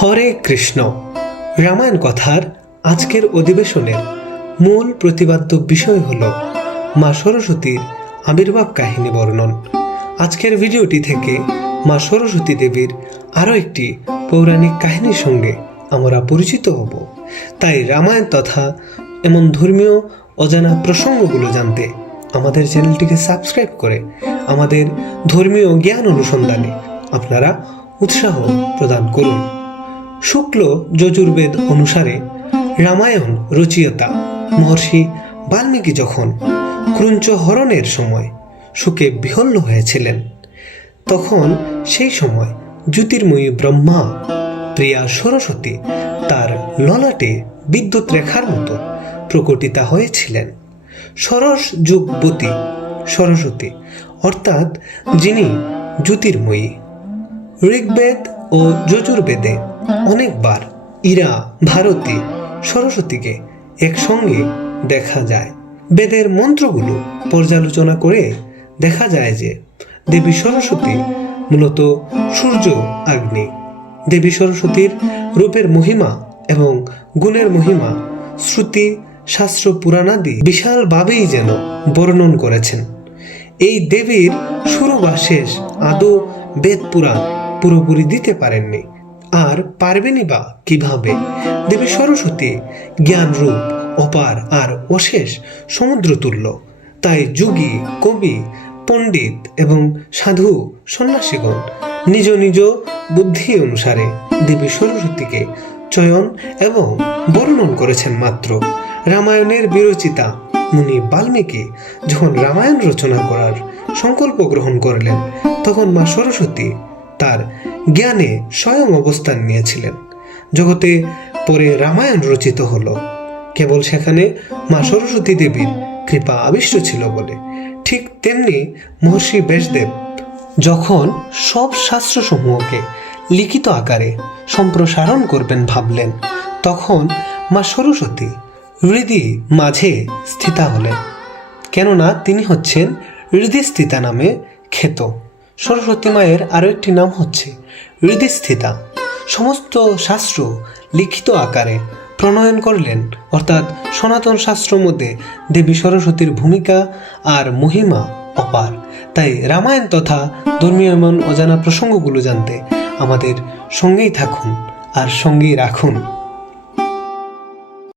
হরে কৃষ্ণ। রামায়ণ কথার আজকের অধিবেশনের মূল প্রতিপাদ্য বিষয় হল মা সরস্বতীর আবির্ভাব কাহিনী বর্ণন। আজকের ভিডিওটি থেকে মা সরস্বতী দেবীর আরও একটি পৌরাণিক কাহিনীর সঙ্গে আমরা পরিচিত হব। তাই রামায়ণ তথা এমন ধর্মীয় অজানা প্রসঙ্গগুলো জানতে আমাদের চ্যানেলটিকে সাবস্ক্রাইব করে আমাদের ধর্মীয় জ্ঞান অনুসন্ধানে আপনারা উৎসাহ প্রদান করুন। শুক্ল যজুর্বেদ অনুসারে রামায়ণ রচয়িতা মহর্ষি বাল্মীকি যখন ক্রুঞ্চ হরণের সময় শোকে বিহ্বল হয়েছিলেন, তখন সেই সময় জ্যোতির্ময়ী ব্রহ্মা প্রিয়া সরস্বতী তার ললাটে বিদ্যুৎ রেখার মতো প্রকটিতা হয়েছিলেন। ষোড়শ যুগবতী সরস্বতী অর্থাৎ যিনি জ্যোতির্ময়ী। ঋগ্বেদ ও যজুর্বেদে অনেকবার ইরা ভারতী সরস্বতীকে একসঙ্গে দেখা যায়। বেদের মন্ত্রগুলো পর্যালোচনা করে দেখা যায় যে দেবী সরস্বতী মূলত সূর্য অগ্নি। দেবী সরস্বতীর রূপের মহিমা এবং গুণের মহিমা শ্রুতি শাস্ত্র পুরাণাদি বিশালভাবেই যেন বর্ণন করেছেন। এই দেবীর শুরু বা শেষ আদৌ বেদ পুরাণ পুরোপুরি দিতে পারেননি, আর পারবেনই বা কিভাবে? দেবী সরস্বতী জ্ঞান রূপ অপার আর অশেষ সমুদ্রতুল্য। তাই যোগী, কবি, পণ্ডিত এবং সাধু সন্ন্যাসীগণ নিজ নিজ বুদ্ধি অনুসারে দেবী সরস্বতীকে চয়ন এবং বর্ণন করেছেন। মাত্র রামায়ণের বিরচিতা মুনি বাল্মীকি যখন রামায়ণ রচনা করার সংকল্প গ্রহণ করলেন, তখন মা সরস্বতী তার জ্ঞানে স্বয়ং অবস্থান নিয়েছিলেন। জগতে পরে রামায়ণ রচিত হলো কেবল সেখানে মা সরস্বতী দেবীর কৃপা আবিষ্ট ছিল বলে। ঠিক তেমনি মহর্ষি ব্যাসদেব যখন সব শাস্ত্রসমূহকে লিখিত আকারে সম্প্রসারণ করবেন ভাবলেন, তখন মা সরস্বতী হৃদি মাঝে স্থিতা হলেন। কেননা তিনি হচ্ছেন হৃদিস্থিতা নামে খ্যাত। সরস্বতী মায়ের আরও একটি নাম হচ্ছে হৃদিস্থিতা। সমস্ত শাস্ত্র লিখিত আকারে প্রণয়ন করলেন, অর্থাৎ সনাতন শাস্ত্র মধ্যে দেবী সরস্বতীর ভূমিকা আর মহিমা অপার। তাই রামায়ণ তথা ধর্মীয় এমন অজানা প্রসঙ্গগুলো জানতে আমাদের সঙ্গেই থাকুন আর সঙ্গেই রাখুন।